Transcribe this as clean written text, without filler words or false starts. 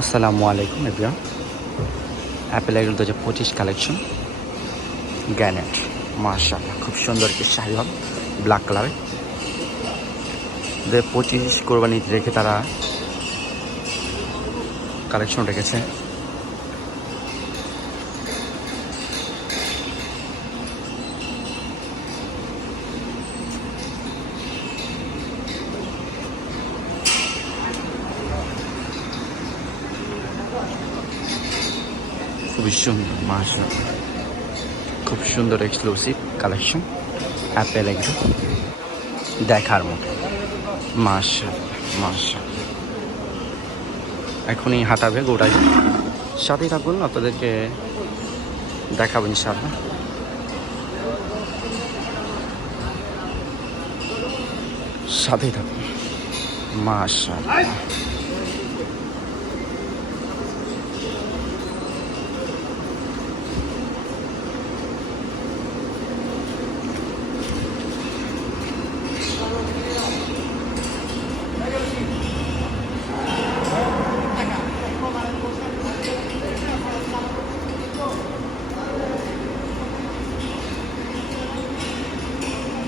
আসসালামু আলাইকুম everyone. Apple এগুলো 2025 কালেকশন গ্যানেট, মাশাআল্লাহ খুব সুন্দর একটি শাড়ি হবে ব্ল্যাক কালারে। 2025 কোরবানি রেখে তারা কালেকশন রেখেছে। খুবই সুন্দর, মাশাআল্লাহ খুব সুন্দর এক্সক্লুসিভ কালেকশন অ্যাপেল এগুলো দেখার মতো। মাশাআল্লাহ মাশাআল্লাহ এখনই হাঁটাবে গোটায়, সাথেই থাকুন, আপনাদেরকে দেখাবো ইনশাআল্লাহ। সাথেই থাকুন, মাশাআল্লাহ।